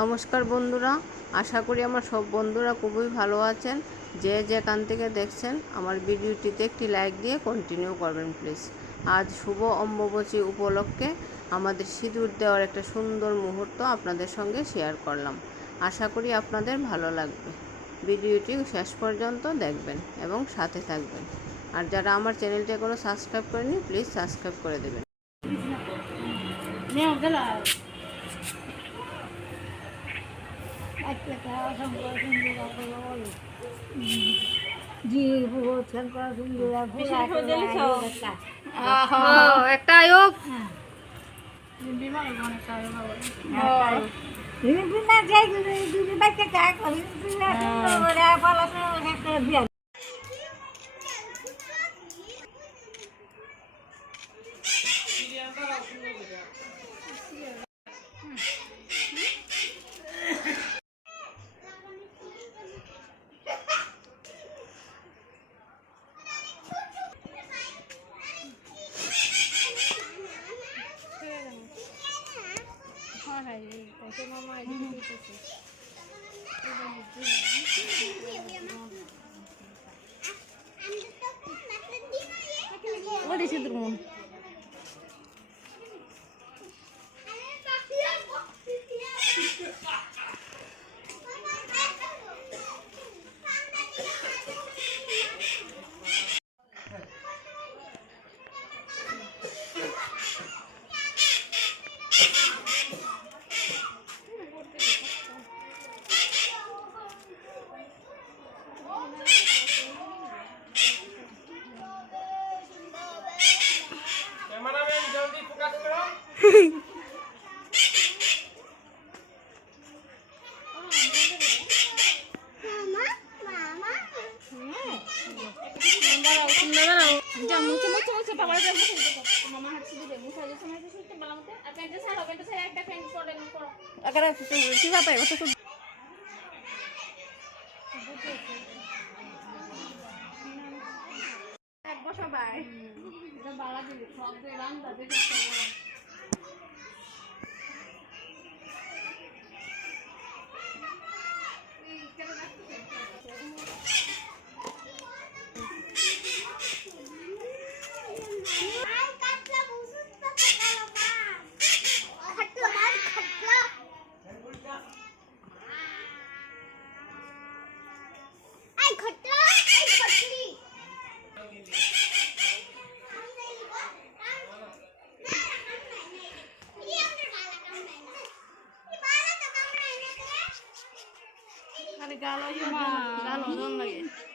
নমস্কার বন্ধুরা, আশা করি আমার সব বন্ধুরা খুবই ভালো আছেন। যে যেখান থেকে দেখছেন আমার ভিডিওটিতে একটি লাইক দিয়ে কন্টিনিউ করবেন প্লিজ। আজ শুভ অম্বুবাচী উপলক্ষে আমাদের সিঁদুর দেওয়ার একটা সুন্দর মুহূর্ত আপনাদের সঙ্গে শেয়ার করলাম। আশা করি আপনাদের ভালো লাগবে। ভিডিওটি শেষ পর্যন্ত দেখবেন এবং সাথে থাকবেন। আর যারা আমার চ্যানেলটি এখনো সাবস্ক্রাইব করেনি প্লিজ সাবস্ক্রাইব করে দেবেন। একটা আয়োগ What is it, Room? Cameraman जल्दी फोकस करो। Galau, galau, galau lagi.